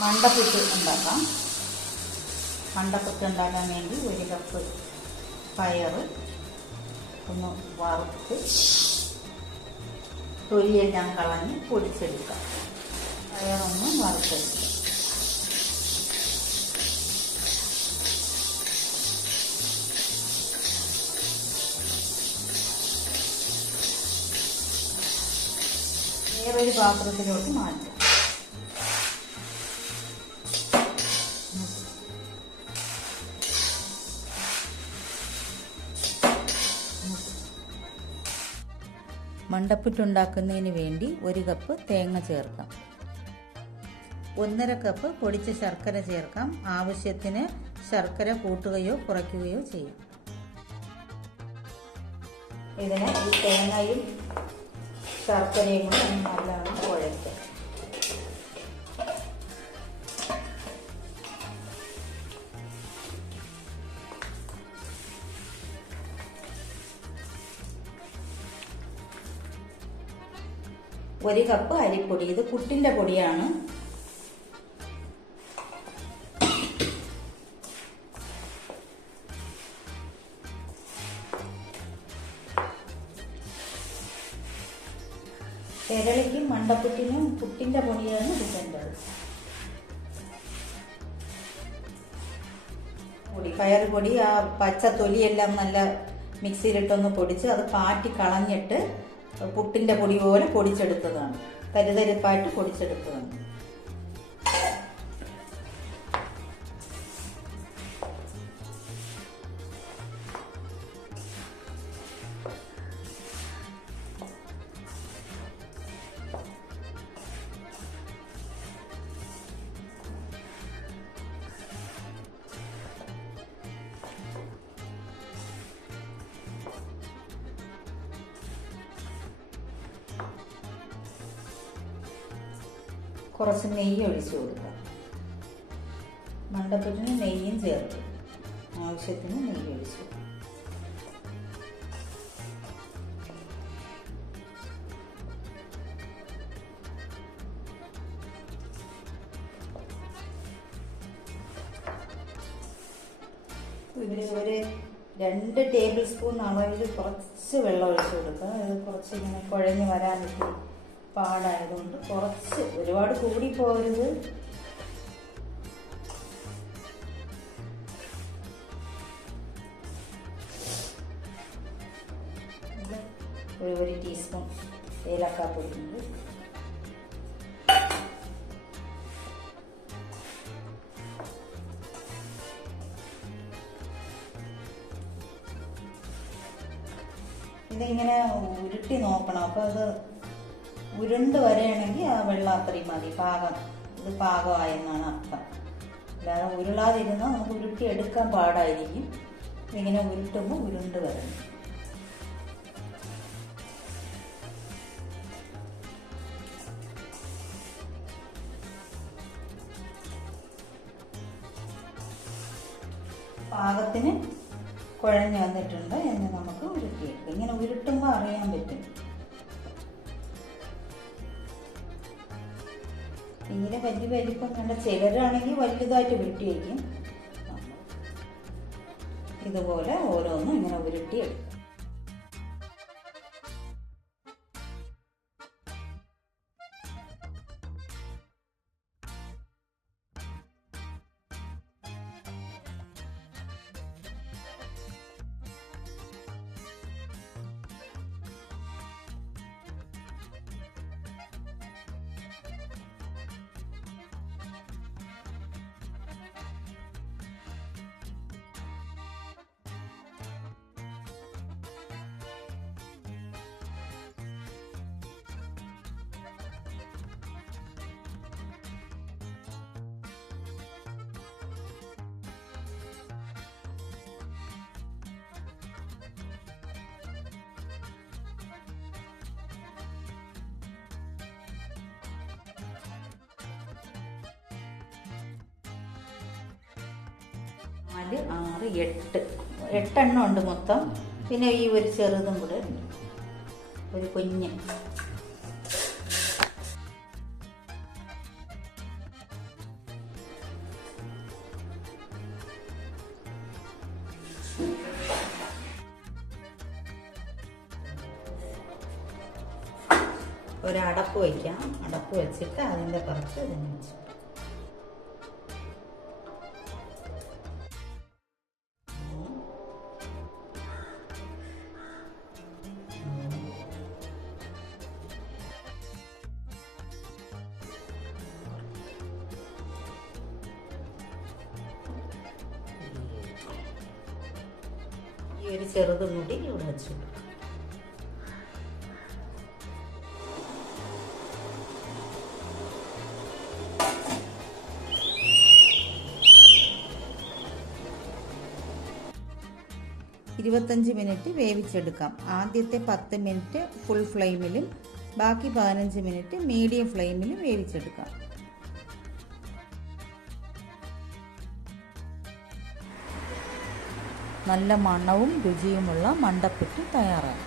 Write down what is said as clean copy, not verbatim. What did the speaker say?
മണ്ടപ്പുറ്റ് ഉണ്ടാക്കാം. മണ്ടപ്പുറ്റ് ഉണ്ടാക്കാൻ വേണ്ടി 1 കപ്പ് പയർ ഒന്ന് വറുത്ത് തൊലിയെല്ലാം കളഞ്ഞ് പൊടിച്ചെടുക്കാം. പയറൊന്ന് വറുത്തെടുക്കാം. വേറൊരു പാത്രത്തിലോട്ട് മാറ്റാം. മണ്ടപ്പുറ്റുണ്ടാക്കുന്നതിന് വേണ്ടി 1 കപ്പ് തേങ്ങ ചേർക്കാം. 1.5 കപ്പ് പൊടിച്ച ശർക്കര ചേർക്കാം. ആവശ്യത്തിന് ശർക്കര കൂട്ടുകയോ കുറയ്ക്കുകയോ ചെയ്യാം. ഇതിന് ഈ തേങ്ങയും ശർക്കരയും കൂടി നല്ലോണം കുഴയ്ക്കാം. ഒരു കപ്പ് അരിപ്പൊടി, ഇത് പുട്ടിന്റെ പൊടിയാണ്. കേരളയ്ക്കും മണ്ടപ്പുറ്റിനും പുട്ടിന്റെ പൊടിയാണ് കിട്ടേണ്ടത്. പയർ പൊടി ആ പച്ച തൊലിയെല്ലാം നല്ല മിക്സിയിലിട്ടൊന്ന് പൊടിച്ച് അത് പാറ്റി കളഞ്ഞിട്ട് പുട്ടിന്റെ പൊടി പോലെ പൊടിച്ചെടുത്തതാണ്. തരിതരിപ്പായിട്ട് പൊടിച്ചെടുത്തതാണ്. കുറച്ച് നെയ്യ് ഒഴിച്ചു കൊടുക്കാം. മണ്ടപ്പുറ്റിന് നെയ്യും ചേർത്ത് ആവശ്യത്തിന് നെയ്യ് ഒഴിച്ചു. ഇതിൽ ഒരു 2 ടേബിൾ സ്പൂൺ അളവിൽ കുറച്ച് വെള്ളം ഒഴിച്ചു കൊടുക്കുക. ഇത് കുറച്ച് ഇങ്ങനെ കുഴഞ്ഞ് വരാനൊക്കെ പാടായതുകൊണ്ട് കുറച്ച്, ഒരുപാട് കൂടി പോകരുത്. ഒരു ടീസ്പൂൺ ഏലക്കാപ്പൊടി ഉണ്ട്. ഇതിങ്ങനെ ഉരുട്ടി നോക്കണം. അപ്പോൾ അത് ഉരുണ്ട് വരെയാണെങ്കിൽ ആ വെള്ളം അത്രയും മതി. ഇത് പാകമായെന്നാണ് അർത്ഥം. അല്ലാതെ ഉരുളാതിരുന്നാൽ നമുക്ക് ഉരുട്ടി എടുക്കാൻ പാടായിരിക്കും. ഇങ്ങനെ ഉരുട്ടുമ്പോൾ ഉരുണ്ട് വരണം. പാകത്തിന് കുഴഞ്ഞു വന്നിട്ടുണ്ട് എന്ന് നമുക്ക് ഉരുട്ടിയെടുക്കാം. ഇങ്ങനെ ഉരുട്ടുമ്പോൾ അറിയാൻ പറ്റും. തീരെ വലിയ വലിപ്പം കണ്ട ചിലരാണെങ്കിൽ വലുതായിട്ട് ഉരുട്ടി വയ്ക്കും. ഇതുപോലെ ഓരോന്നും ഇങ്ങനെ ഉരുട്ടിയെടുക്കും. നാല് ആറ് എട്ടെണ്ണം ഉണ്ട് മൊത്തം. പിന്നെ ഈ ഒരു ചെറുതും കൂടെ ഉണ്ട്, ഒരു കുഞ്ഞ്. ഒരു അടപ്പ് വയ്ക്കാം. അടപ്പ് വെച്ചിട്ട് അതിൻ്റെ പുറത്ത് ഇതിനെ വെച്ചു. ഈ ഒരു ചെറുതും കൂടി ഇവിടെ വെച്ചു. ഇരുപത്തഞ്ച് മിനിറ്റ് വേവിച്ചെടുക്കാം. ആദ്യത്തെ 10 മിനിറ്റ് ഫുൾ ഫ്ലെയിമിലും ബാക്കി 15 മിനിറ്റ് മീഡിയം ഫ്ലെയിമിലും വേവിച്ചെടുക്കാം. നല്ല മണവും രുചിയുമുള്ള മണ്ടപ്പുറ്റ് തയ്യാറാണ്.